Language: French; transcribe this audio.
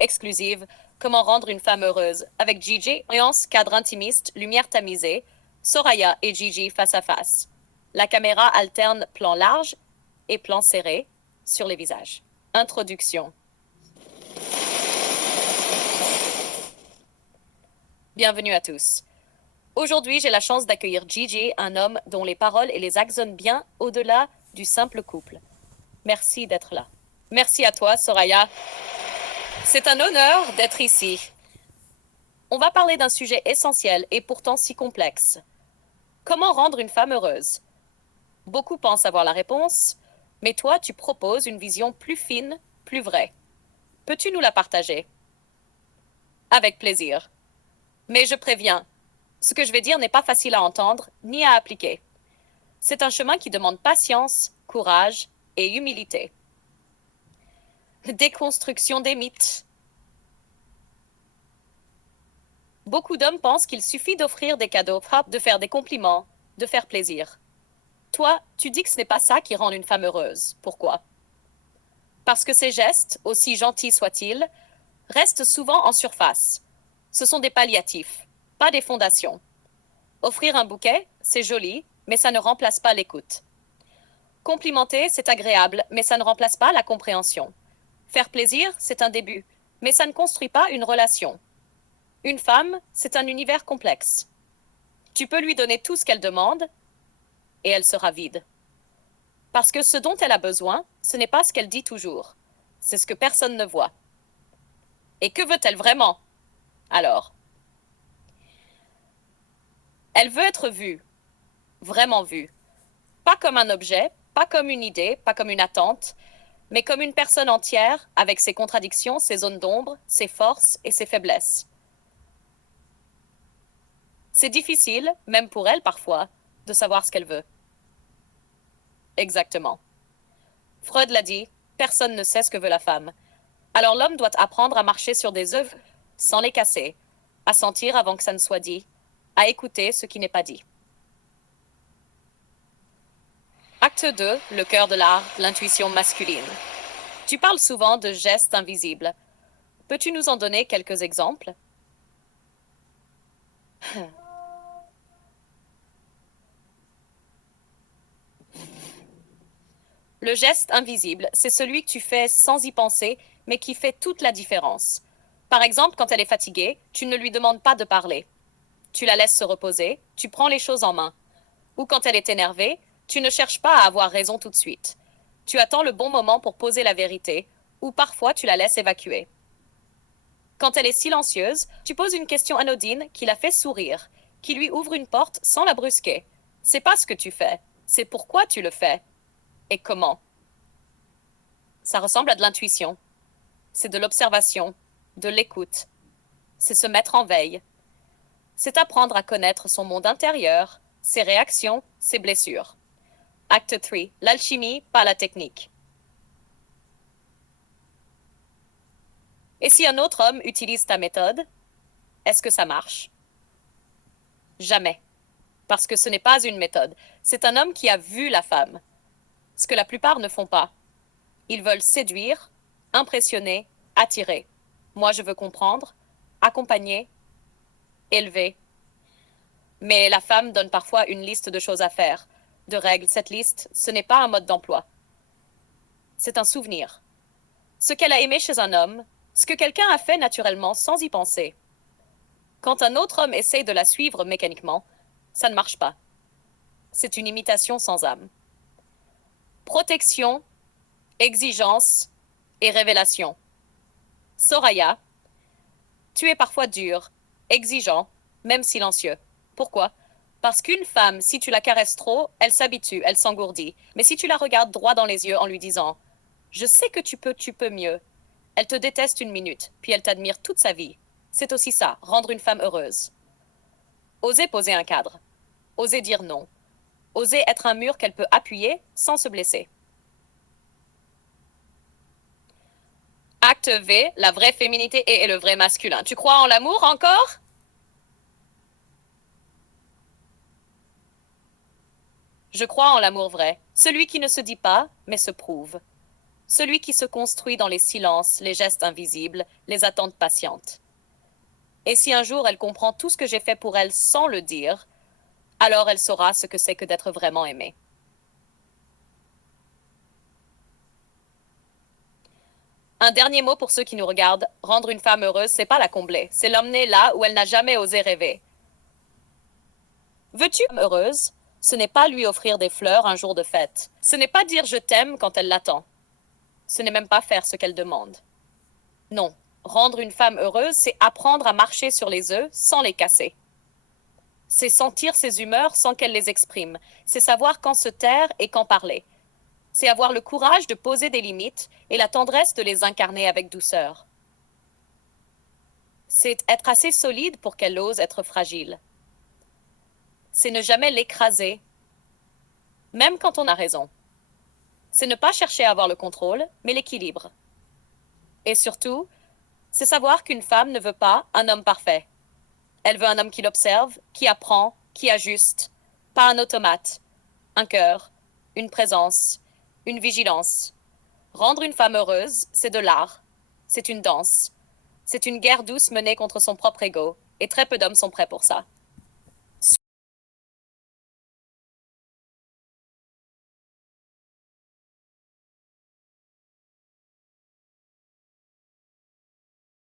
Exclusive, comment rendre une femme heureuse, avec Gigi, ambiance, cadre intimiste, lumière tamisée, Soraya et Gigi face à face. La caméra alterne plan large et plan serré sur les visages. Introduction. Bienvenue à tous. Aujourd'hui, j'ai la chance d'accueillir Gigi, un homme dont les paroles et les actes sonnent bien au-delà du simple couple. Merci d'être là. Merci à toi, Soraya. C'est un honneur d'être ici. On va parler d'un sujet essentiel et pourtant si complexe. Comment rendre une femme heureuse? Beaucoup pensent avoir la réponse, mais toi, tu proposes une vision plus fine, plus vraie. Peux-tu nous la partager? Avec plaisir. Mais je préviens, ce que je vais dire n'est pas facile à entendre ni à appliquer. C'est un chemin qui demande patience, courage et humilité. Déconstruction des mythes. Beaucoup d'hommes pensent qu'il suffit d'offrir des cadeaux, de faire des compliments, de faire plaisir. Toi, tu dis que ce n'est pas ça qui rend une femme heureuse. Pourquoi? Parce que ces gestes, aussi gentils soient-ils, restent souvent en surface. Ce sont des palliatifs, pas des fondations. Offrir un bouquet, c'est joli, mais ça ne remplace pas l'écoute. Complimenter, c'est agréable, mais ça ne remplace pas la compréhension. Faire plaisir, c'est un début, mais ça ne construit pas une relation. Une femme, c'est un univers complexe. Tu peux lui donner tout ce qu'elle demande, et elle sera vide. Parce que ce dont elle a besoin, ce n'est pas ce qu'elle dit toujours. C'est ce que personne ne voit. Et que veut-elle vraiment? Alors, elle veut être vue, vraiment vue. Pas comme un objet, pas comme une idée, pas comme une attente, mais comme une personne entière, avec ses contradictions, ses zones d'ombre, ses forces et ses faiblesses. C'est difficile, même pour elle parfois, de savoir ce qu'elle veut. Exactement. Freud l'a dit, personne ne sait ce que veut la femme. Alors l'homme doit apprendre à marcher sur des œufs sans les casser, à sentir avant que ça ne soit dit, à écouter ce qui n'est pas dit. Acte 2, le cœur de l'art, l'intuition masculine. Tu parles souvent de gestes invisibles. Peux-tu nous en donner quelques exemples? Le geste invisible, c'est celui que tu fais sans y penser, mais qui fait toute la différence. Par exemple, quand elle est fatiguée, tu ne lui demandes pas de parler. Tu la laisses se reposer, tu prends les choses en main. Ou quand elle est énervée, tu ne cherches pas à avoir raison tout de suite. Tu attends le bon moment pour poser la vérité, ou parfois tu la laisses évacuer. Quand elle est silencieuse, tu poses une question anodine qui la fait sourire, qui lui ouvre une porte sans la brusquer. C'est pas ce que tu fais, c'est pourquoi tu le fais et comment. Ça ressemble à de l'intuition. C'est de l'observation, de l'écoute. C'est se mettre en veille. C'est apprendre à connaître son monde intérieur, ses réactions, ses blessures. Acte 3. L'alchimie, pas la technique. Et si un autre homme utilise ta méthode, est-ce que ça marche? Jamais. Parce que ce n'est pas une méthode. C'est un homme qui a vu la femme. Ce que la plupart ne font pas. Ils veulent séduire, impressionner, attirer. Moi, je veux comprendre, accompagner, élever. Mais la femme donne parfois une liste de choses à faire, de règles. Cette liste, ce n'est pas un mode d'emploi. C'est un souvenir. Ce qu'elle a aimé chez un homme, ce que quelqu'un a fait naturellement sans y penser. Quand un autre homme essaye de la suivre mécaniquement, ça ne marche pas. C'est une imitation sans âme. Protection, exigence et révélation. Soraya, tu es parfois dur, exigeant, même silencieux. Pourquoi? Parce qu'une femme, si tu la caresses trop, elle s'habitue, elle s'engourdit. Mais si tu la regardes droit dans les yeux en lui disant je sais que tu peux mieux, elle te déteste une minute, puis elle t'admire toute sa vie. C'est aussi ça, rendre une femme heureuse. Oser poser un cadre. Oser dire non. Oser être un mur qu'elle peut appuyer sans se blesser. Acte V, la vraie féminité et le vrai masculin. Tu crois en l'amour encore? Je crois en l'amour vrai, celui qui ne se dit pas, mais se prouve. celui qui se construit dans les silences, les gestes invisibles, les attentes patientes. Et si un jour elle comprend tout ce que j'ai fait pour elle sans le dire, alors elle saura ce que c'est que d'être vraiment aimée. Un dernier mot pour ceux qui nous regardent. Rendre une femme heureuse, c'est pas la combler, c'est l'emmener là où elle n'a jamais osé rêver. Veux-tu une femme heureuse? Ce n'est pas lui offrir des fleurs un jour de fête. Ce n'est pas dire je t'aime quand elle l'attend. Ce n'est même pas faire ce qu'elle demande. Non. Rendre une femme heureuse, c'est apprendre à marcher sur les œufs sans les casser. C'est sentir ses humeurs sans qu'elle les exprime. C'est savoir quand se taire et quand parler. C'est avoir le courage de poser des limites et la tendresse de les incarner avec douceur. C'est être assez solide pour qu'elle ose être fragile. C'est ne jamais l'écraser, même quand on a raison. C'est ne pas chercher à avoir le contrôle, mais l'équilibre. Et surtout, c'est savoir qu'une femme ne veut pas un homme parfait. Elle veut un homme qui l'observe, qui apprend, qui ajuste, pas un automate, un cœur, une présence, une vigilance. Rendre une femme heureuse, c'est de l'art, c'est une danse, c'est une guerre douce menée contre son propre ego, et très peu d'hommes sont prêts pour ça.